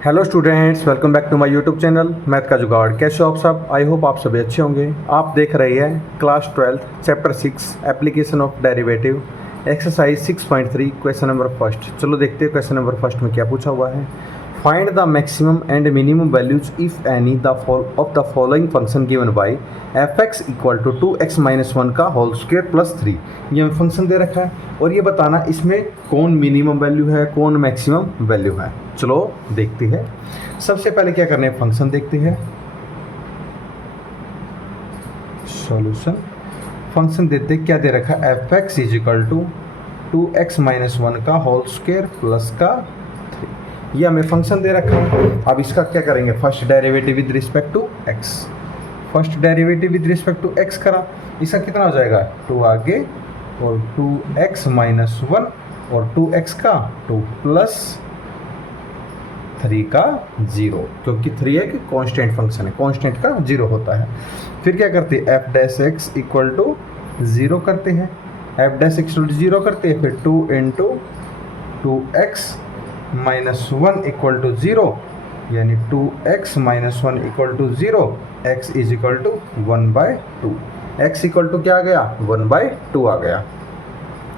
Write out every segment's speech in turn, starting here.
Hello students, welcome back to my YouTube channel math का जुगाड़। कैसे हो आप सब? आई होप आप सभी अच्छे होंगे। आप देख रहे हैं class 12 chapter 6 application of derivative exercise 6.3 question number first. चलो देखते हैं क्वेश्चन नंबर फर्स्ट में क्या पूछा हुआ है। Find the maximum and minimum values if any of the following function given by F X equal to 2x minus 1 का whole square plus 3। ये फंक्शन दे रखा है और ये बताना इसमें कौन मिनिमम वैल्यू है कौन मैक्सिमम वैल्यू है। चलो देखते हैं। सबसे पहले क्या करना है, फंक्शन देखते हैं। सॉल्यूशन फंक्शन देते क्या दे रखा है, F x is equal to 2x minus 1 का होल स्क्वायर प्लस का 3। ये हमें फंक्शन दे रखा है। अब इसका क्या करेंगे, first derivative with respect to x। First derivative with respect to x करा, इसका कितना हो जाएगा 2 आगे और 2x माइनस 1 और 2x का 2 प्लस 3 का 0, क्योंकि 3 एक कांस्टेंट फंक्शन है, कांस्टेंट का 0 होता है। फिर क्या करते हैं, F dash x equal to 0 करते हैं, F dash x equal to 0 करते हैं। फिर 2 into 2x minus 1 equal to 0, यानी 2x minus 1 equal to 0, x is equal to 1/2। x equal to क्या आ गया, 1/2 आ गया,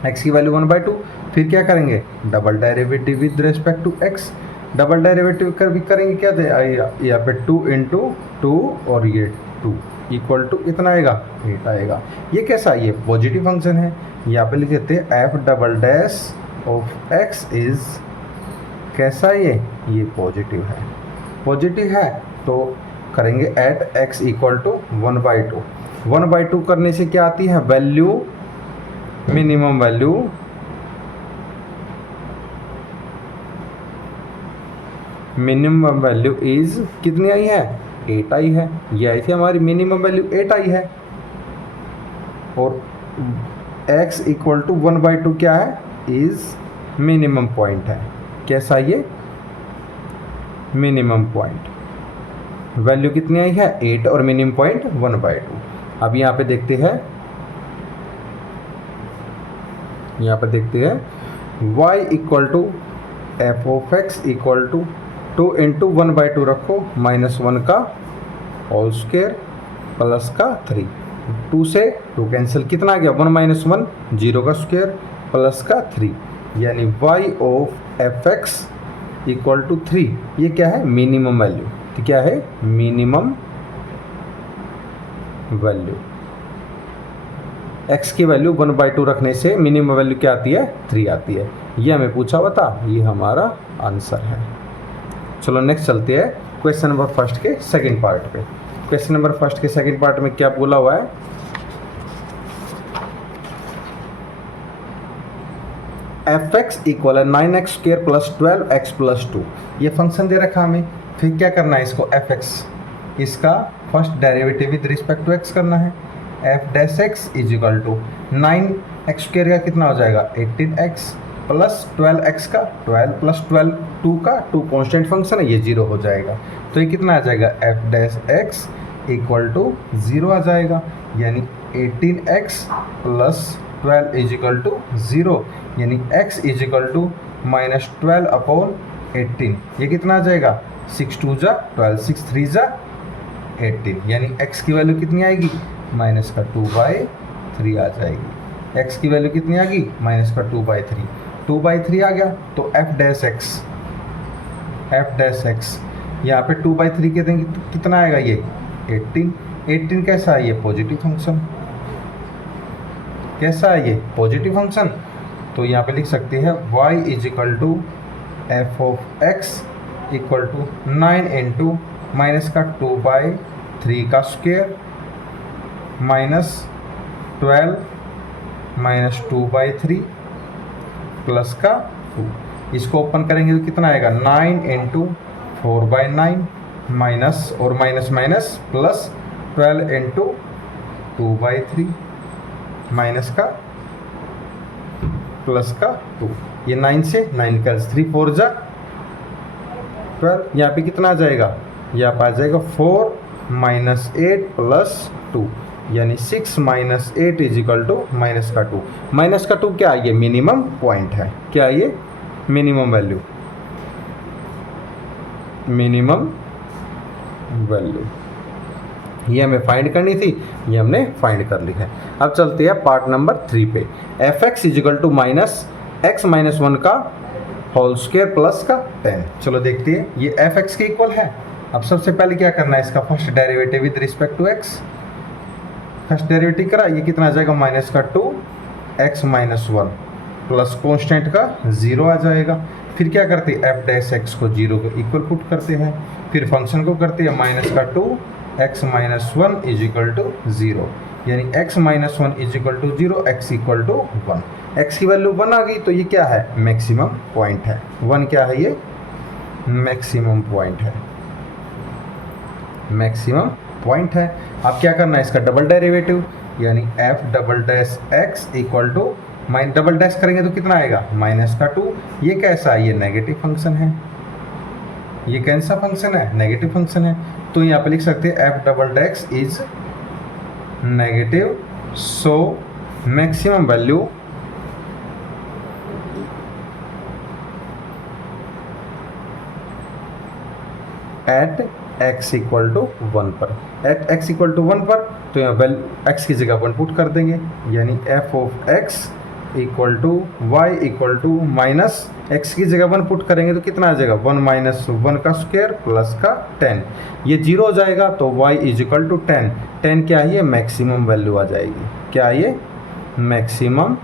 x की वैल्यू 1/2। फिर क्या करेंगे, double derivative with respect to x। Double derivative कर भी करेंगे, क्या दे यहाँ पे 2 इंटू 2 और ये 2 इक्वल टू इतना आएगा 8 आएगा। ये कैसा, ये पॉजिटिव फंक्शन है। यहाँ पे लिख देते हैं F double dash of x is कैसा, ये पॉजिटिव है। पॉजिटिव है तो करेंगे एट एक्स इक्वल टू 1/2। 1/2 करने से क्या आती है value, minimum value minimum value is कितनी आई है, 8 आई है। ये आई थी हमारी मिनिमम वैल्यू 8 आई है। और x इक्वल टू 1/2 क्या है, इज मिनिमम पॉइंट है। कैसा, ये मिनिमम पॉइंट। वैल्यू कितनी आई है 8 और मिनिमम पॉइंट 1/2। अब यहाँ पे देखते हैं, y equal to F of X equal to 2 into 1/2 रखो माइनस 1 का होल स्क्वायर प्लस का 3। 2 से 2 कैंसिल, कितना आ गया 1 माइनस 1 0 का स्क्वायर प्लस का 3, यानी y of F X equal to 3। ये क्या है, मिनिमम वैल्यू। तो क्या है, मिनिमम वैल्यू। x की वैल्यू 1/2 रखने से मिनिमम वैल्यू क्या आती है, 3 आती है। ये हमें पूछा हुआ था, ये हमारा आंसर है। चलो नेक्स्ट चलते हैं क्वेश्चन नंबर फर्स्ट के सेकंड पार्ट पे। क्वेश्चन नंबर फर्स्ट के सेकंड पार्ट में क्या बोला हुआ है, एफ एक्स इक्वल है 9x square plus 12x plus 2। ये फंक्शन दे रखा हमें। फिर क्या करना है, इसको एफ एक्स, इसका first derivative with respect to X करना है। F dash x is equal to 9x square का कितना हो जाएगा 18x प्लस 12x का 12 प्लस 12 2 का 2 कांस्टेंट फंक्शन है, ये 0 हो जाएगा। तो ये कितना आ जाएगा, F dash x equal to 0 आ जाएगा, यानी 18x plus 12 is equal to 0, यानी x is equal to minus 12 upon 18। ये कितना आ जाएगा 6 2 जा 12, 6 3 जा 18, यानी x की वैल्यू कितनी आएगी, माइनस का 2/3 आ जाएगी। x की वैल्यू कितनी आ गई, माइनस का 2/3, 2/3 आ गया। तो एफ डैश एक्स यहाँ पे 2/3 के देंगे तो कितना आएगा, ये 18 कैसा है, ये पॉजिटिव फंक्शन। कैसा है, ये पॉजिटिव फंक्शन। तो यहाँ पे लिख सकते हैं y is equal to F of X equal to 9 into minus का 2/3 का स्क्वायर माइनस 12 माइनस 2/3 प्लस का 2। इसको ओपन करेंगे तो कितना आएगा 9 इंटू 4/9 माइनस और minus minus plus 12 into 2/3 minus का प्लस का 2। ये 9 से 9 का 3 4 जा 12। यहाँ पे कितना आ जाएगा, यहाँ पे आ जाएगा 4 माइनस 8 प्लस 2, यानी 6 minus 8 is equal to minus का 2। माइनस का 2 क्या है, ये मिनिमम पॉइंट है। क्या है ये, मिनिमम वैल्यू। मिनिमम वैल्यू, ये हमें फाइंड करनी थी, ये हमने फाइंड कर ली है। अब चलते हैं पार्ट नंबर 3 पे। F X is equal to minus X minus 1 का होल स्क्वायर प्लस का 10। चलो देखते हैं, ये एफ एक्स के इक्वल है। अब सबसे पहले क्या करना है, इसका first derivative with respect to X, first derivative करा, ये कितना आ जाएगा माइनस का 2 एक्स माइनस 1 प्लस कॉन्स्टेंट का 0 आ जाएगा। फिर क्या करते हैं, एफ डैश एक्स को 0 को इक्वल पुट करते हैं, फिर फंक्शन को करते हैं माइनस का 2 X minus 1 is equal to 0, यानी x minus 1 is equal to 0, X equal to 1। X की वैल्यू 1 आ गई तो ये क्या है, मैक्सिमम पॉइंट है। 1 क्या है, ये मैक्सिमम पॉइंट है, मैक्सिमम पॉइंट है। अब क्या करना है, इसका डबल डेरिवेटिव, यानी F double dash x equal to minus double dash करेंगे तो कितना आएगा माइनस का 2। ये कैसा है, ये नेगेटिव फंक्शन है, ये कैसा फंक्शन है, नेगेटिव फंक्शन है। तो यहाँ पे लिख सकते हैं F double dash is negative, so maximum value at x equal to 1 पर, एट x इक्वल टू 1 पर, तो यहाँ वैल्यू x की जगह 1 पुट कर देंगे, यानी f of x equal to Y equal to minus X की जगह 1 पुट करेंगे तो कितना आ जाएगा 1 माइनस 1 का स्क्वायर प्लस का 10, ये 0 हो जाएगा तो y इज इक्वल टू 10। 10 क्या है, ये मैक्सिमम वैल्यू आ जाएगी, क्या ये मैक्सिमम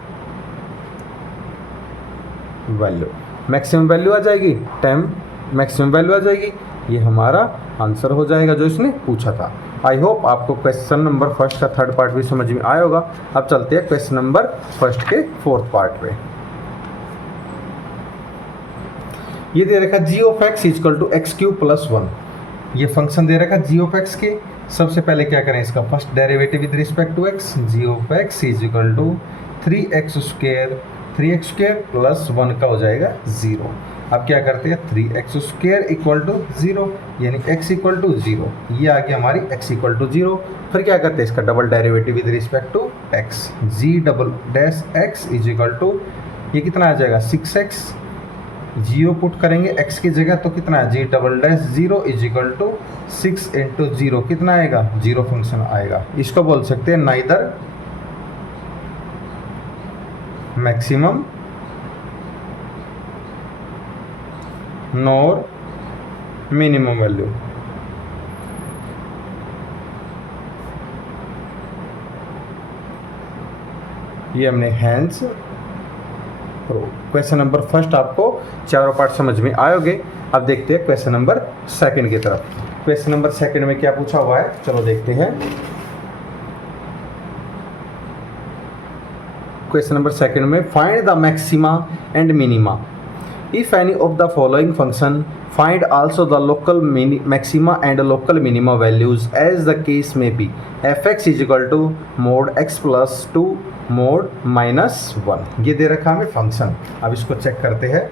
वैल्यू, मैक्सिमम वैल्यू आ जाएगी, 10 मैक्सिमम वैल्यू आ जाएगी। ये हमारा आंसर हो जाएगा जो इसने पूछा था। आई होप आपको क्वेश्चन नंबर फर्स्ट का थर्ड पार्ट भी समझ में आया होगा। अब चलते हैं क्वेश्चन नंबर फर्स्ट के फोर्थ पार्ट पे। ये दे रखा G of X is equal to x cube plus 1, ये फंक्शन दे रखा जी ऑफ एक्स के। सबसे पहले क्या करें, इसका first derivative with respect to x, ji of X is equal to 3x square, 3x square plus 1 का हो जाएगा 0। अब क्या करते हैं, 3x स्क्वायर इक्वल टू 0, यानी x इक्वल टू 0, ये आ गया हमारी x इक्वल टू 0। फिर क्या करते हैं, इसका double derivative with respect to x, g double dash x is equal to, ये कितना आ जाएगा 6x, 0 पुट करेंगे x की जगह तो कितना है, g double dash 0 is equal to 6 into 0, कितना आएगा 0 फंक्शन आएगा। इसको बोल सकते हैं neither maximum nor minimum value. ये हमने hence prove. Question number first आपको चारों पार्ट समझ में आयोगे। अब देखते हैं क्वेश्चन नंबर सेकंड की तरफ। क्वेश्चन नंबर सेकंड में क्या पूछा हुआ है, चलो देखते हैं। क्वेश्चन नंबर सेकंड में find the maxima and minima if any of the following function, find also the local maxima and local minima values as the case may be, fx is equal to mod x plus 2 mod minus 1। ये दे रखा हमें function. अब इसको check करते हैं।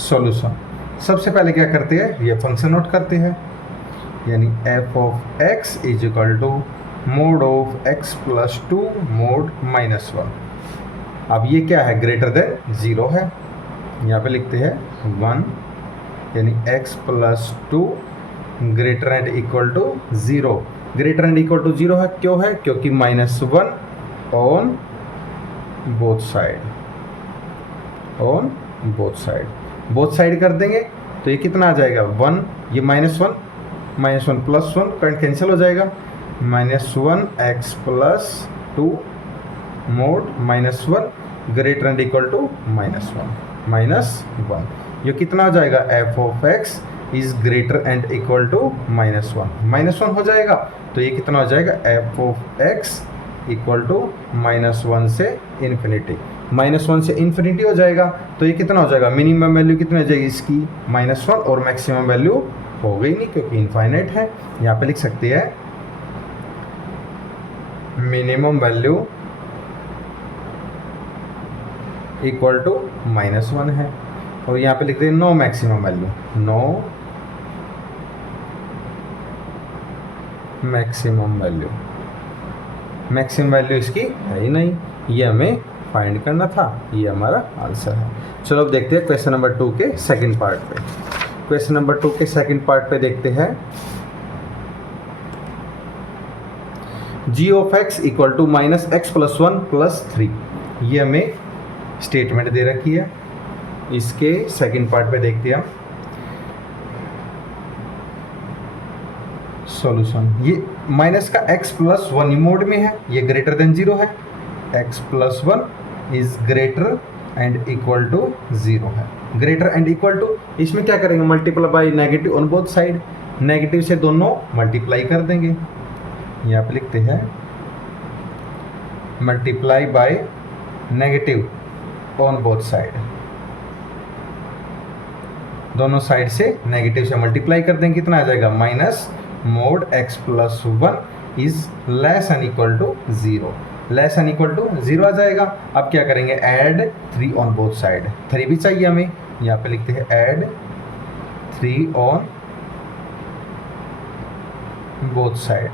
Solution, सबसे पहले क्या करते हैं, ये फंक्शन नोट करते हैं, यानी f of x is equal to mod of x plus 2 mod minus 1। अब ये क्या है, ग्रेटर देन 0 है, यहाँ पे लिखते हैं 1, यानी x plus 2 greater and equal to 0। Greater and equal to 0 है, क्यों है, क्योंकि -1 on both side, on both side कर देंगे तो ये कितना आ जाएगा 1, ये -1 प्लस 1 करंट कैंसिल हो जाएगा, -1x plus 2 mod -1 greater and equal to -1, ये कितना हो जाएगा, f of x is greater and equal to -1 हो जाएगा, तो ये कितना हो जाएगा, f of x equal to -1 से इन्फिनिटी, -1 से इन्फिनिटी हो जाएगा, तो ये कितना हो जाएगा, मिनिमम वैल्यू कितनी हो जाएगी इसकी -1, और मैक्सिमम वैल्यू हो गई नहीं क्योंकि इनफाइनाइट है। यहाँ पे लिख सकते हैं मिनिमम वैल्यू इक्वल टू -1 है, और यहाँ पे लिखते हैं no maximum value, no maximum value, maximum value इसकी है ही नहीं, ये हमें फाइंड करना था, ये हमारा आंसर है। चलो अब देखते हैं क्वेश्चन नंबर 2 के सेकंड पार्ट पे। क्वेश्चन नंबर 2 के सेकंड पार्ट पे देखते हैं g of x equal to minus X plus 1 plus 3, ये हमें स्टेटमेंट दे रखी है। इसके सेकंड पार्ट पे देखते हैं हम सॉल्यूशन। ये माइनस का x प्लस 1 मोड में है, ये ग्रेटर देन 0 है, x plus 1 is greater and equal to 0 है। ग्रेटर एंड इक्वल टू, इसमें क्या करेंगे, multiply by negative on both side, negative से दोनों मल्टीप्लाई कर देंगे। यहाँ पे लिखते हैं multiply by negative on both side, दोनों साइड से नेगेटिव से मल्टीप्लाई कर देंगे, कितना आ जाएगा, minus mod x plus 1 is less and equal to 0, less and equal to 0 आ जाएगा। अब क्या करेंगे, ऐड 3 ऑन बोथ साइड, 3 भी चाहिए हमें, यहाँ पे लिखते हैं ऐड 3 ऑन बोथ साइड,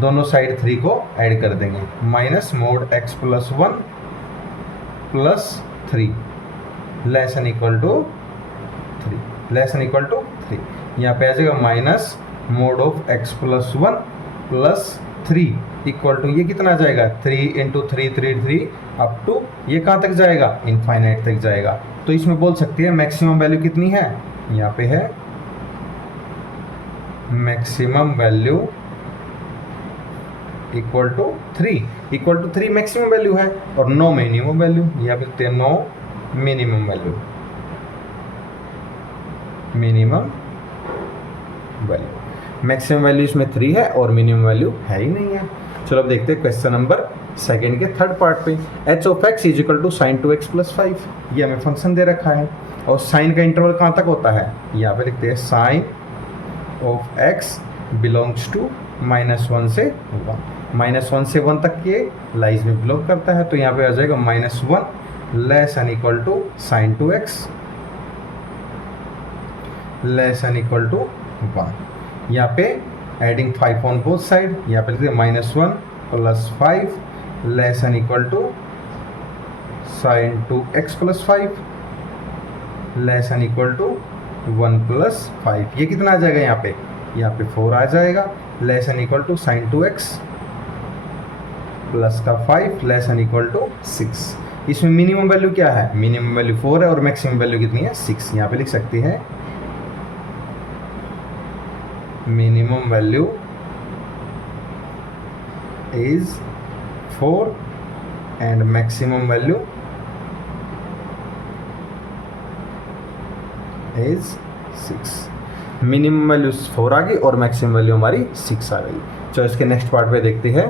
दोनों साइड 3 को ऐड कर देंगे, minus mod x plus 1 plus 3 less and equal to 3, less and equal to 3, यहाँ पे आ जाएगा minus mod of x plus 1 plus 3 equal to, ये कितना आ जाएगा, 3 इंटू 3 3 3 अप टू, ये कहाँ तक जाएगा, इनफाइनाइट तक जाएगा। तो इसमें बोल सकते हैं मैक्सिमम वैल्यू कितनी है, यहाँ पे है maximum value equal to 3, equal to 3 maximum value है और नो मिनिमम वैल्यू, यहाँ पे no minimum value, minimum value, maximum value इसमें 3 है और मिनिमम वैल्यू है ही नहीं है। चलो अब देखते हैं क्वेश्चन नंबर सेकंड के थर्ड पार्ट पे। h of x is equal to sine 2x plus 5, ये हमें फंक्शन दे रखा है और साइन का इंटरवल कहाँ तक होता है, यहाँ पे लिखते हैं sine of x belongs to -1 से 1, -1 से 1 तक के लाइज में बिलोंग करता है, तो यहाँ पे आ जाएगा -1 less N equal to sine 2x less N equal to 1। यहाँ पे एडिंग 5 ऑन बोथ साइड, यहाँ पे लिखते हैं -1 plus 5 less N equal to sine 2x plus 5 less N equal to 1 plus 5, ये कितना आ जाएगा, यहाँ पे 4 आ जाएगा, less N equal to sine 2x plus का 5 लेस एन इक्वल टू 6। इसमें मिनिमम वैल्यू क्या है, मिनिमम वैल्यू 4 है और मैक्सिमम वैल्यू कितनी है, 6। यहाँ पे लिख सकते हैं minimum value is 4 and maximum value is 6। Minimum value 4 आ गई और मैक्सिमम वैल्यू हमारी 6 आ गई। चलो इसके नेक्स्ट पार्ट पे देखते हैं।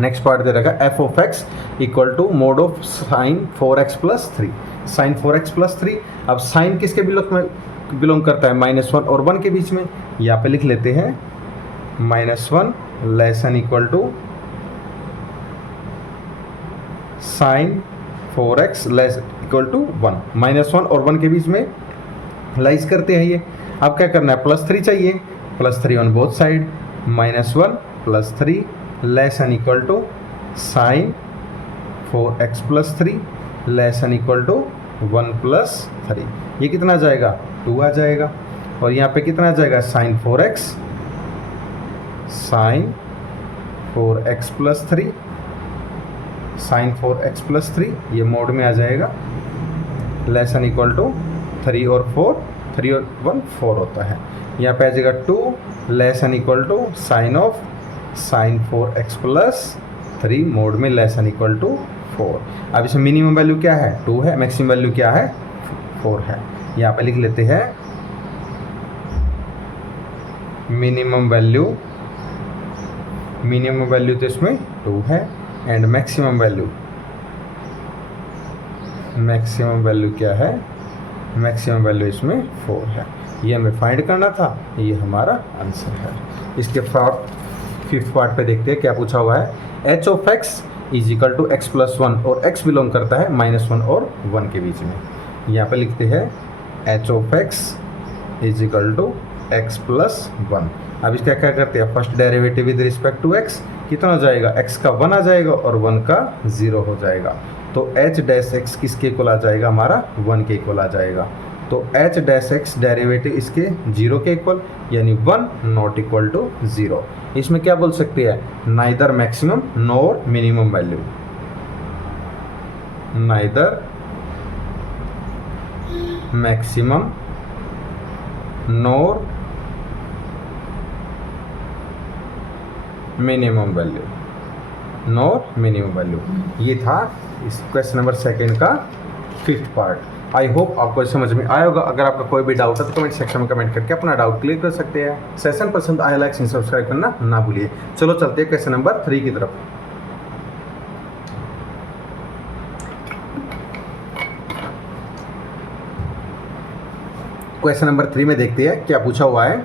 नेक्स्ट पार्ट दे रखा f of x equal to mod of sine 4x plus 3, sine 4x plus 3। अब साइन किसके बिलोंग करता है, -1 और 1 के बीच में, यहाँ पे लिख लेते हैं -1 less N equal to sine 4x less equal to 1, -1 और 1 के बीच में लाइज करते हैं ये। अब क्या करना है, +3 चाहिए, +3 on both side, -1 plus 3 less N equal to sine 4x plus 3 less N equal to 1 plus 3, ये कितना आ जाएगा, 2 आ जाएगा। और यहाँ पे कितना आ जाएगा, sign 4x plus 3 sine 4x plus 3, ये मोड में आ जाएगा, लेस एन इक्वल टू 3 और 4, 3 और 1 4 होता है। यहाँ पे आ जाएगा 2 less N equal to sine of sine 4x plus 3 mod में लेस एन इक्वल टू 4। अब इसमें मिनिमम वैल्यू क्या है, 2 है, मैक्सिमम वैल्यू क्या है, 4 है। यहाँ पे लिख लेते हैं मिनिमम वैल्यू तो इसमें 2 है एंड मैक्सिमम वैल्यू क्या है, मैक्सिमम वैल्यू इसमें 4 है। ये हमें फाइंड करना था, ये हमारा आंसर है। इसके फिफ्थ पार्ट पे देखते हैं क्या पूछा हुआ है। h of x is equal to x plus 1 और x बिलोंग करता है -1 और 1 के बीच में। यहाँ पे लिखते हैं h of x is equal to x plus 1। अब इसका क्या करते हैं, first derivative with respect to x, कितना हो जाएगा, x का 1 आ जाएगा और 1 का 0 हो जाएगा। तो h डैश x किसके इक्वल आ जाएगा, हमारा 1 के इक्वल आ जाएगा। तो h डैश x डेरिवेटिव इसके 0 के इक्वल, यानी 1 नॉट इक्वल टू 0। इसमें क्या बोल सकते हैं, neither maximum nor minimum value, neither maximum nor minimum value, nor minimum value. ये था इस क्वेश्चन नंबर 2 का 5th पार्ट। आई होप आपको समझ में आया होगा। अगर आपका कोई भी डाउट है तो कमेंट सेक्शन में कमेंट करके अपना डाउट क्लियर कर सकते हैं। सेशन पसंद आया लाइक एंड सब्सक्राइब करना ना भूलिए। चलो चलते हैं क्वेश्चन नंबर 3 की तरफ। क्वेश्चन नंबर 3 में देखते हैं क्या पूछा हुआ है।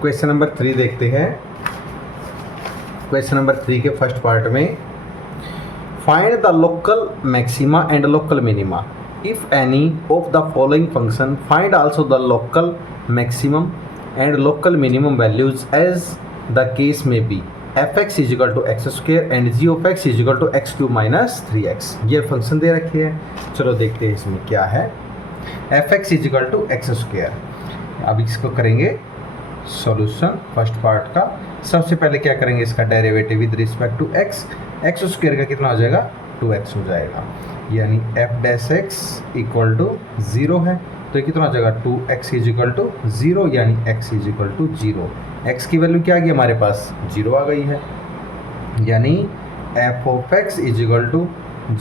क्वेश्चन नंबर 3 देखते हैं। क्वेश्चन नंबर 3 के फर्स्ट पार्ट में find the local maxima and local minima if any of the following function, find also the local maximum and local minimum values as the case में B F x is equal to x square and G of x is equal to x cube minus 3x। ये function दे रखी है। चलो देखते हैं इसमें क्या है। F x is equal to x square. अब इसको करेंगे सॉल्यूशन फर्स्ट पार्ट का। सबसे पहले क्या करेंगे, इसका derivative with respect to x. X square का कितना हो जाएगा, 2x हो जाएगा, यानी f dash x equal to 0 है। तो ये कितना हो जाएगा, 2x इज इक्वल टू 0, यानी x is equal to 0। x की वैल्यू क्या आ गई हमारे पास, 0 आ गई है, यानी f of x is equal to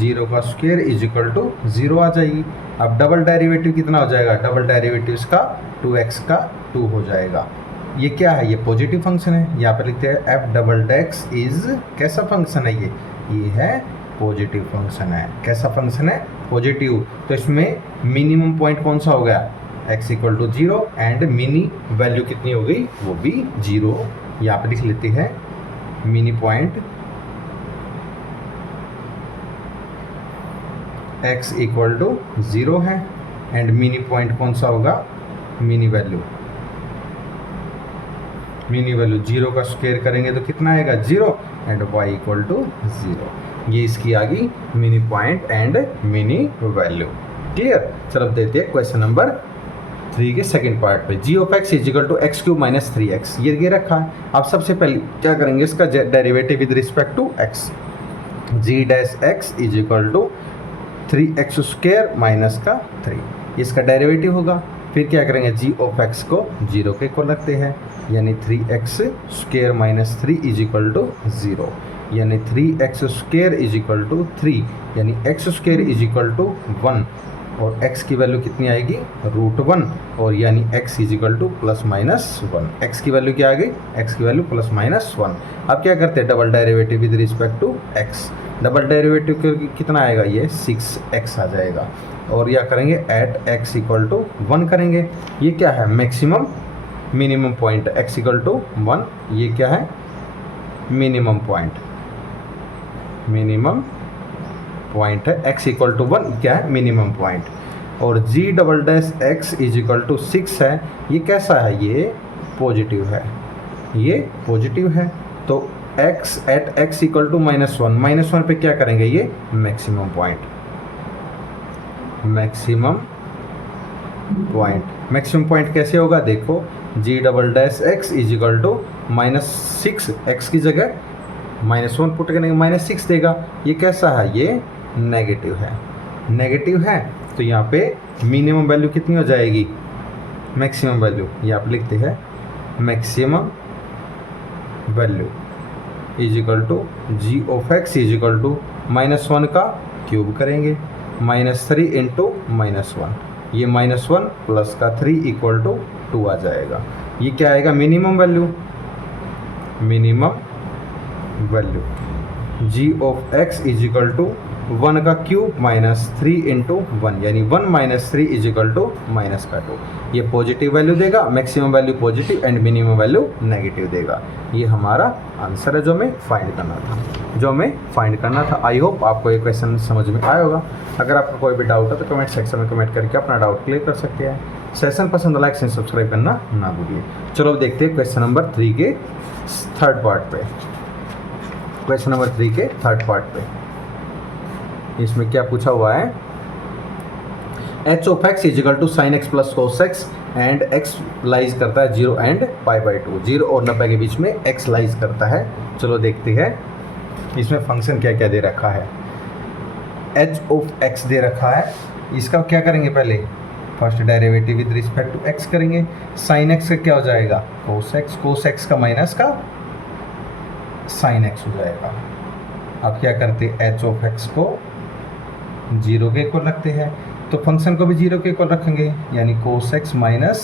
0 का स्क्वायर इज इक्वल टू 0 आ जाएगी। अब डबल डेरिवेटिव कितना हो जाएगा, डबल डेरिवेटिव इसका 2x का 2 हो जाएगा। ये क्या है, ये पॉजिटिव फंक्शन है। यहाँ पर लिखते हैं एफ डबल डेक्स इज, कैसा फंक्शन है ये है पॉजिटिव फंक्शन है। कैसा फंक्शन है, पॉजिटिव। तो इसमें मिनिमम पॉइंट कौन सा हो गया, x equal to 0 and mini value कितनी हो गई, वो भी 0। यहाँ पर लिख लेते हैं mini point x equal to 0 है एंड मिनी पॉइंट कौन सा होगा, मिनी वैल्यू 0 का स्क्वायर करेंगे तो कितना आएगा 0 एंड y इक्वल टू 0। ये इसकी आ गई mini point and mini value. Clear. चलो देते हैं क्वेश्चन नंबर 3 के सेकंड पार्ट पे। G of x is equal to x cube minus 3x, ये रखा है। अब सबसे पहले क्या करेंगे, इसका derivative with respect to x। G dash x is equal to 3x square minus का 3, इसका डेरिवेटिव होगा। फिर क्या करेंगे, जी ऑफ एक्स को 0 के इक्वल रखते हैं, यानी 3x square minus 3 is equal to 0, यानी 3x square is equal to 3, यानी x square is equal to 1 और x की वैल्यू कितनी आएगी, √1, और यानी x is equal two plus minus 1। x की वैल्यू क्या आ गई, x की वैल्यू प्लस माइनस 1। अब क्या करते हैं, double derivative with respect to x। Double derivative कितना आएगा, ये 6x आ जाएगा। और या करेंगे एट x इक्वल टू 1 करेंगे। ये क्या है, maximum minimum point x equal to 1। ये क्या है, मिनिमम पॉइंट है। x इक्वल टू 1 क्या है, मिनिमम पॉइंट। और g double dash x is equal to 6 है। ये कैसा है, ये पॉजिटिव है, ये पॉजिटिव है। तो x at x equal to -1 पे क्या करेंगे, ये मैक्सिमम पॉइंट। मैक्सिमम पॉइंट कैसे होगा, देखो g double dash x is equal to -6, x की जगह -1 पुट करेंगे, -6 देगा। ये कैसा है, ये नेगेटिव है। तो यहाँ पे मिनिमम वैल्यू कितनी हो जाएगी, मैक्सिमम वैल्यू। यहाँ पे लिखते हैं maximum value is equal to g of x is equal to -1 का क्यूब करेंगे, -3 इंटू -1, ये -1 प्लस का 3 इक्वल टू 2 आ जाएगा। ये क्या आएगा, minimum value. G of x is equal to 1 का क्यूब माइनस 3 इंटू 1, यानी 1 minus 3 is equal to minus का 2। ये पॉजिटिव वैल्यू देगा, maximum value positive and minimum value negative देगा। ये हमारा आंसर है जो हमें फाइंड करना था। आई होप आपको ये क्वेश्चन समझ में आया होगा। अगर आपको कोई भी डाउट है तो कमेंट सेक्शन में कमेंट करके अपना डाउट क्लियर कर सकते हैं। सेशन पसंद लाइक एंड सब्सक्राइब करना ना भूलिए। चलो अब देखते हैं क्वेश्चन नंबर 3 के थर्ड पार्ट पे। क्वेश्चन नंबर 3 के थर्ड पार्ट पे इसमें क्या पूछा हुआ है, h of x is equal to sine x plus cos x and x lies करता है 0 एंड π/2। 0 और 90 के बीच में एक्स लाइज करता है। चलो देखते हैं इसमें फंक्शन क्या क्या दे रखा है। एच ऑफ एक्स दे रखा है, इसका क्या करेंगे, पहले first derivative with respect to x करेंगे। साइन एक्स का क्या हो जाएगा, कोस एक्स का माइनस का साइन एक्स हो जाएगा। अब क्या करते हैं, एच ऑफ एक्स को 0 के इक्वल रखते हैं, तो फंक्शन को भी 0 के इक्वल रखेंगे, यानी cos X minus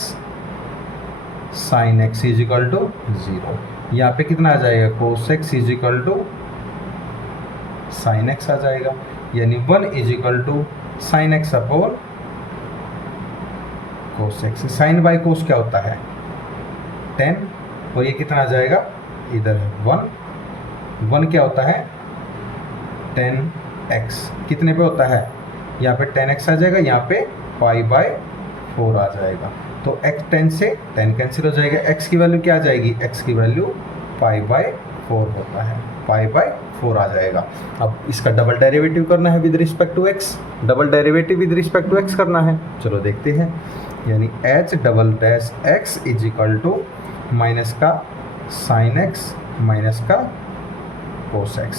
sine X is equal to 0। यहाँ पे कितना आ जाएगा, cos X is equal to sine X आ जाएगा, यानी 1 is equal to sine X upon cos x. Sine by cos क्या होता है 10, और ये कितना आ जाएगा, इधर है 1 क्या होता है 10x, कितने पे होता है, यहाँ पे 10x आ जाएगा, यहाँ पे π/4 आ जाएगा। तो x 10 से 10 कैंसिल हो जाएगा, x की वैल्यू क्या आ जाएगी, x की वैल्यू π/4 होता है, π/4 आ जाएगा। अब इसका डबल डेरिवेटिव करना है with respect to x, double derivative with respect to x करना है। चलो देखते हैं, यानी h double dash x is equal to minus का साइन x माइनस का कोस x।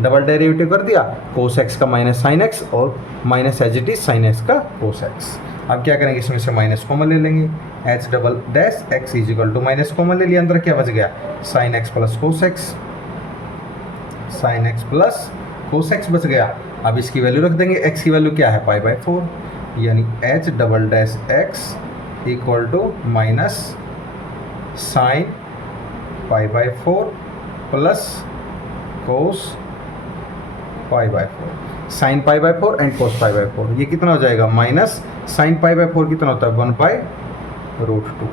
डबल डेरिवेटिव कर दिया, कोस एक्स का माइनस साइन एक्स और minus as it is sine x का कोस एक्स। अब क्या करेंगे, इसमें से माइनस कॉमन ले लेंगे, h double dash x is equal to minus common ले लिया, अंदर क्या बच गया, sine x plus cos x, sine x plus cos x बच गया। अब इसकी वैल्यू रख देंगे, एक्स की वैल्यू क्या है π/4, यानी H double dash x equal to minus sine π/4 plus cos π/4, sine π/4 and cos π/4। ये कितना हो जाएगा, माइनस साइन π/4 कितना होता है 1/√2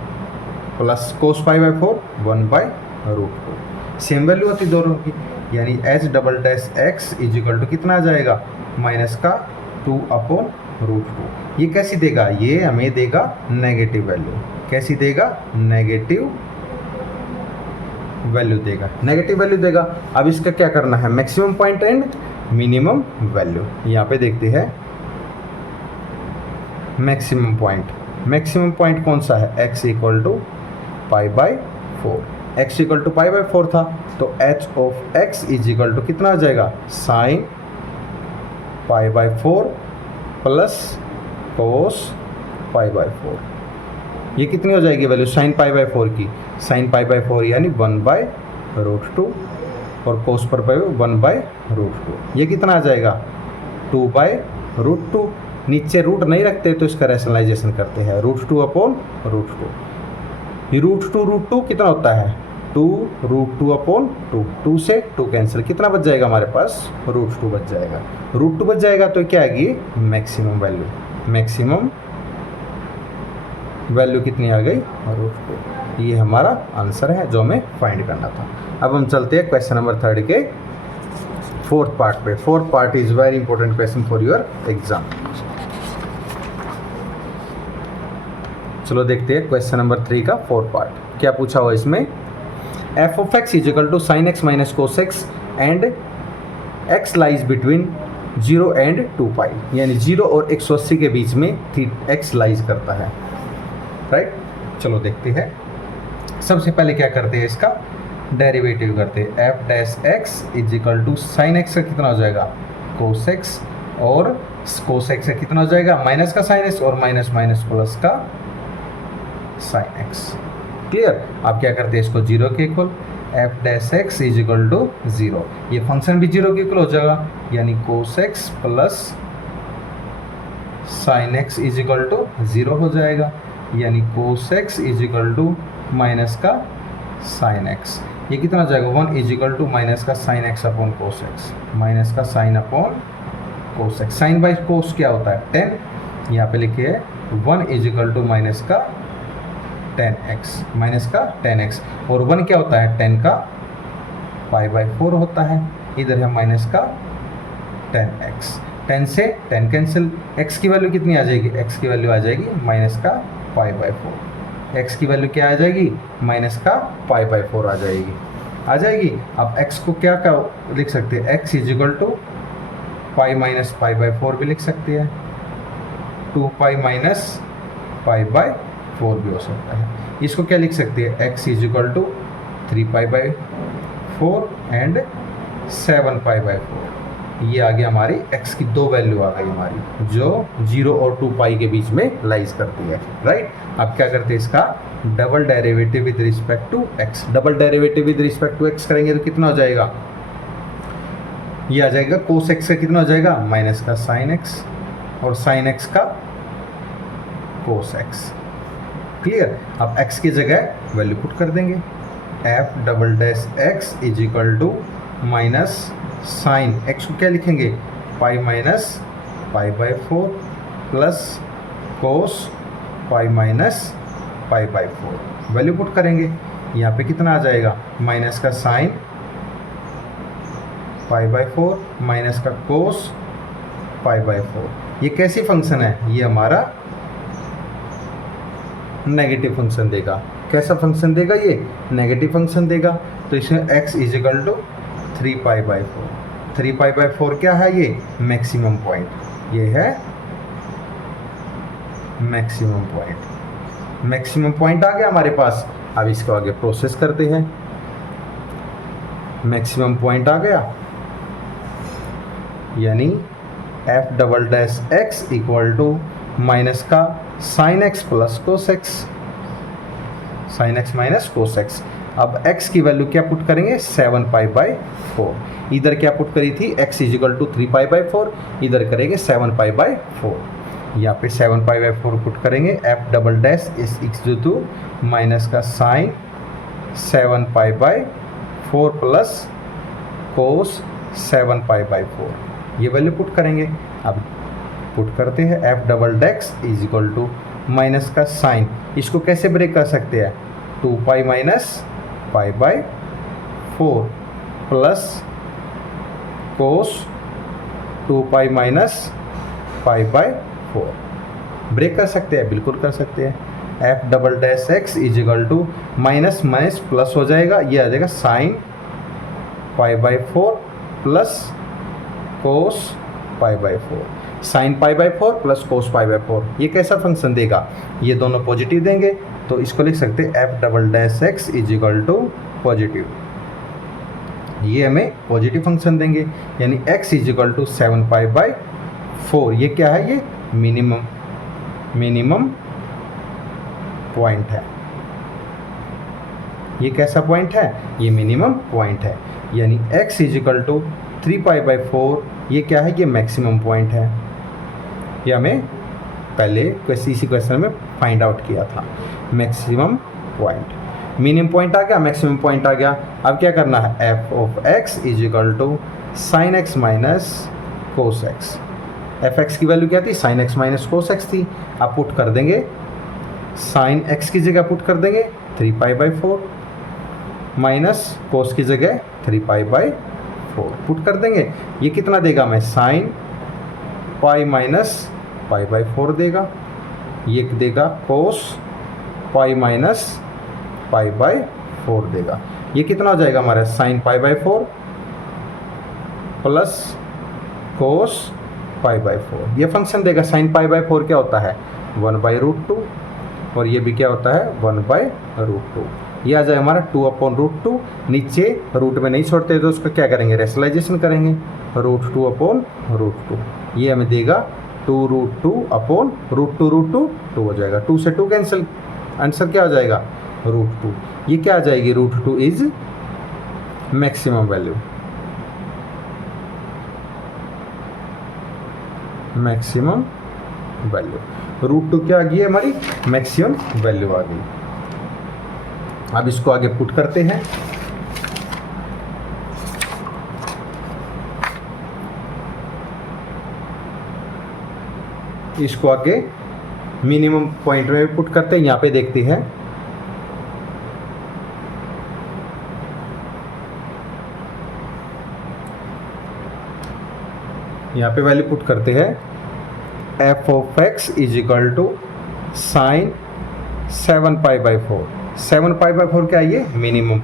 प्लस कोस π/4 1/√2। सेम वैल्यू होती दोनों की, यानी H double dash x is equal to कितना आ जाएगा, माइनस का 2/√2। ये कैसी देगा, ये हमें देगा नेगेटिव वैल्यू। कैसी देगा, नेगेटिव वैल्यू देगा, नेगेटिव वैल्यू देगा। अब इसका क्या करना है, maximum point and minimum value. यहाँ पे देखते हैं मैक्सिमम पॉइंट कौन सा है, x equal to π/4, x equal to π/4 था, तो h of x is equal to कितना आ जाएगा, साइन π/4 प्लस कोस π/4। ये कितनी हो जाएगी वैल्यू साइन π/4 की, साइन π/4 यानी 1/√2 और कोस पर 1/√2। ये कितना आ जाएगा 2/√2। नीचे रूट नहीं रखते तो इसका रैशनलाइजेशन करते हैं, √2/√2। ये √2 कितना होता है 2√2/2। 2 से 2 कैंसिल, कितना बच जाएगा हमारे पास, √2 बच जाएगा। √2 बच जाएगा तो क्या आएगी, मैक्सिमम वैल्यू कितनी आ गई, √2। ये हमारा आंसर है जो हमें फाइंड करना था। अब हम चलते हैं क्वेश्चन नंबर 3 के फोर्थ पार्ट पे। Fourth part is very important question for your exam. चलो देखते हैं क्वेश्चन नंबर 3 का फोर्थ पार्ट। क्या पूछा हुआ इसमें, F of x is equal to sine X minus cos x and x lies between 0 and 2π, यानी 0 और 180 के बीच में एक्स लाइज करता है, राइट। चलो देखते हैं, सबसे पहले क्या करते हैं, इसका डेरिवेटिव करते हैं। F dash x is equal to sine x का कितना हो जाएगा, कोस एक्स, और कोस एक्स का कितना हो जाएगा, माइनस का साइन एक्स, और माइनस माइनस प्लस का साइन एक्स। क्लियर। अब क्या करते हैं, इसको 0 के equal, f dash x is equal to 0, ये फंक्शन भी 0 के इक्वल हो जाएगा, यानी cos X plus sine X is equal to 0 हो जाएगा, यानी cos X is equal to minus का साइन एक्स। ये कितना हो जाएगा, 1 इज इक्वल टू माइनस का sine X upon cos X, minus का sine upon cos x. Sine by cos क्या होता है 10, यहाँ पे लिखे है 1 इज इक्वल टू माइनस का 10x, माइनस का 10x, और 1 क्या होता है 10 का पाई बाई 4 होता है, इधर है माइनस का 10x। 10 से 10 कैंसिल, x की वैल्यू कितनी आ जाएगी, x की वैल्यू आ जाएगी माइनस का पाई बाई 4। x की वैल्यू क्या आ जाएगी, माइनस का पाई बाई 4 आ जाएगी। अब x को क्या लिख सकते हैं, x is equal to pi minus pi by 4 भी लिख सकते हैं, 2 पाई माइनस पाई बाई 4 भी हो सकता है। इसको क्या लिख सकते हैं, x is equal to 3 pi by 4 and 7 pi by 4। ये आ गया हमारी x की दो वैल्यू आ गई हमारी, जो 0 और 2 पाई के बीच में लाइज करती है, राइट। अब क्या करते हैं, इसका double derivative with respect to x। Double derivative with respect to x करेंगे तो कितना हो जाएगा, ये आ जाएगा कोस x का कितना हो जाएगा, माइनस का साइन x, और साइन x का कोस x। क्लियर। अब x की जगह वैल्यू पुट कर देंगे, f double dash x is equal to minus sine x को क्या लिखेंगे, pi minus pi by 4 plus cos pi minus pi by 4। Value put करेंगे, यहाँ पे कितना आ जाएगा, माइनस का साइन पाई बाई 4 माइनस का कोस पाई बाई 4। ये कैसी फंक्शन है, ये हमारा नेगेटिव फंक्शन देगा। कैसा फंक्शन देगा, ये नेगेटिव फंक्शन देगा। तो इसमें x is equal to 3 pi by 4। 3 pi by 4 क्या है, ये मैक्सिमम पॉइंट, ये है मैक्सिमम पॉइंट। मैक्सिमम पॉइंट आ गया हमारे पास। अब इसको आगे प्रोसेस करते हैं। मैक्सिमम पॉइंट आ गया, यानी f double dash x equal to minus का sine x plus cos x, sine x minus cos x। अब x की वैल्यू क्या पुट करेंगे, 7 पाई बाई 4। इधर क्या पुट करी थी, x is equal to 3 pi by 4, इधर करेंगे 7 पाई बाई 4। यहाँ पे 7 पाई बाई 4 पुट करेंगे, f double dash is equal to minus का sine 7 pi by 4 plus cos 7 pi by 4। ये वैल्यू पुट करेंगे। अब पुट करते हैं, f double dash is equal to minus का साइन, इसको कैसे ब्रेक कर सकते हैं, 2 pi minus pi by 4 plus cos 2 pi minus pi by 4। Break कर सकते हैं, बिल्कुल कर सकते हैं। f double dash x is equal to minus minus plus हो जाएगा, ये आ जाएगा sine pi by 4 plus cos pi by 4। Sine pi by 4 plus cos pi by 4, ये कैसा फंक्शन देगा, ये दोनों पॉजिटिव देंगे, तो इसको लिख सकते हैं f double dash x is equal to positive. ये हमें पॉजिटिव फंक्शन देंगे, यानी x is equal to 7 pi by 4। ये क्या है, ये मिनिमम पॉइंट है। ये कैसा पॉइंट है, ये मिनिमम पॉइंट है, यानी x is equal to 3 pi by 4। ये क्या है, ये मैक्सिमम पॉइंट है। ये हमें पहले इसी क्वेश्चन में फाइंड आउट किया था। मैक्सिमम पॉइंट, मिनिमम पॉइंट आ गया, मैक्सिमम पॉइंट आ गया। अब क्या करना है, f of x is equal to sine x minus cos x। F x की वैल्यू क्या थी, sine x minus cos x थी। आप पुट कर देंगे, साइन x की जगह पुट कर देंगे 3 पाई बाई 4 माइनस कोस की जगह 3 पाई बाई 4 पुट कर देंगे। ये कितना देगा, मैं sine pi minus pi by 4 देगा, ये देगा कोस पाई माइनस पाई बाई 4 देगा। ये कितना हो जाएगा हमारा, sign pi by 4 plus cos pi by 4। ये फंक्शन देगा। साइन पाई बाई 4 क्या होता है, 1 बाई रूट 2, और ये भी क्या होता है, 1 बाई रूट 2। ये आ जाए हमारा 2 अपॉन रूट 2। नीचे रूट में नहीं छोड़ते तो उसका क्या करेंगे, रेशनलाइजेशन करेंगे, रूट 2 अपॉन रूट 2। ये हमें देगा 2 रूट 2 अपॉन रूट 2 हो जाएगा। 2 से 2 कैंसिल, आंसर क्या हो जाएगा, रूट 2। ये क्या आ जाएगी, root 2 is maximum value, maximum value. Root 2 क्या आ गई है हमारी, मैक्सिमम वैल्यू आ गई। अब इसको आगे पुट करते हैं। इसको आगे मिनिमम पॉइंट में पुट करते हैं, यहाँ पे देखते हैं यहाँ पे वैल्यू पुट करते हैं F of x is equal to sine 7π/4। 7π/4 क्या है? ये मिनिमम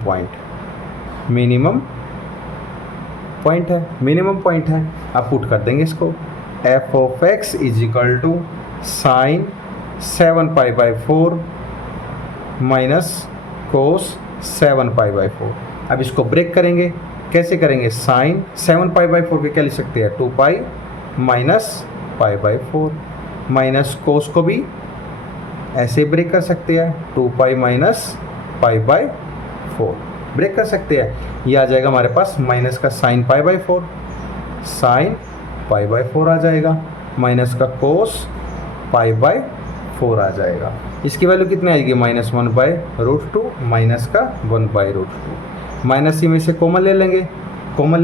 पॉइंट है। आप पुट कर देंगे इसको F of x is equal to sine 7π/4 minus cos 7π/4। अब इसको ब्रेक करेंगे, कैसे करेंगे? साइन 7π/4 के क्या लिख सकते हैं? 2π माइनस π/4 माइनस कोस को भी ऐसे ब्रेक कर सकते हैं 2π माइनस π/4 ब्रेक कर सकते हैं। ये आ जाएगा हमारे पास माइनस का साइन π/4 साइन π/4 आ जाएगा माइनस का कोस π/4 आ जाएगा। इसकी वैल्यू कितनी आएगी? -1/√2 माइनस का 1/√2। माइनस ही में से कॉमन ले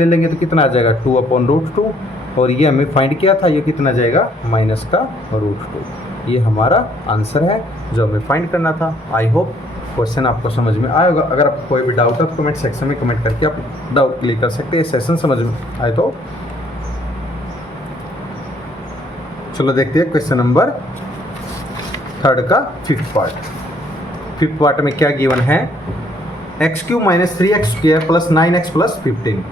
लेंगे तो कितना आ जाएगा? 2/√2 और ये हमें फाइंड किया था, ये कितना जाएगा? माइनस का √2। ये हमारा आंसर है जो हमें फाइंड करना था। आई होप क्वेश्चन आपको समझ में आया होगा। अगर आपको कोई भी डाउट है तो कमेंट सेक्शन में कमेंट करके आप डाउट क्लियर कर सकते हैं। सेशन समझ में आए तो चलो देखते हैं क्वेश्चन नंबर 3 का फिफ्थ पार्ट में क्या गिवन है? x³ - 3x² + 9x + 15।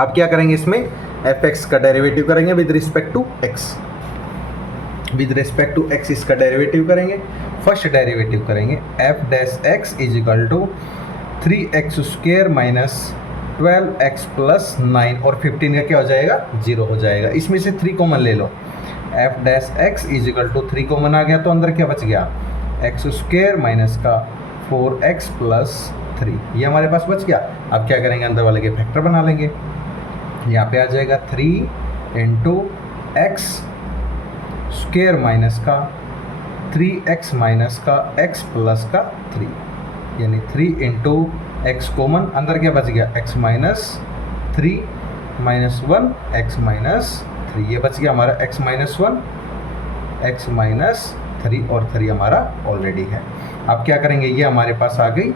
अब क्या करेंगे? इसमें fx का डेरिवेटिव करेंगे विद रिस्पेक्ट टू x इसका डेरिवेटिव करेंगे। फर्स्ट डेरिवेटिव करेंगे f' is equal to 3x² - 12x + 9 और 15 का क्या हो जाएगा? 0 हो जाएगा। इसमें से 3 कॉमन ले लो। f' is equal to 3 common आ गया तो अंदर क्या बच गया? x² - का 4x + 3 ये हमारे पास बच गया। अब क्या करेंगे? अंदर वाले के फैक्टर बना लेंगे। यहाँ पे आ जाएगा 3 × x² माइनस का 3x माइनस का x प्लस का 3 यानी 3 × x कॉमन, अंदर क्या बच गया? x minus 3 minus 1 x minus 3 ये बच गया हमारा x माइनस 1 x माइनस 3 और 3 हमारा ऑलरेडी है। अब क्या करेंगे? ये हमारे पास आ गई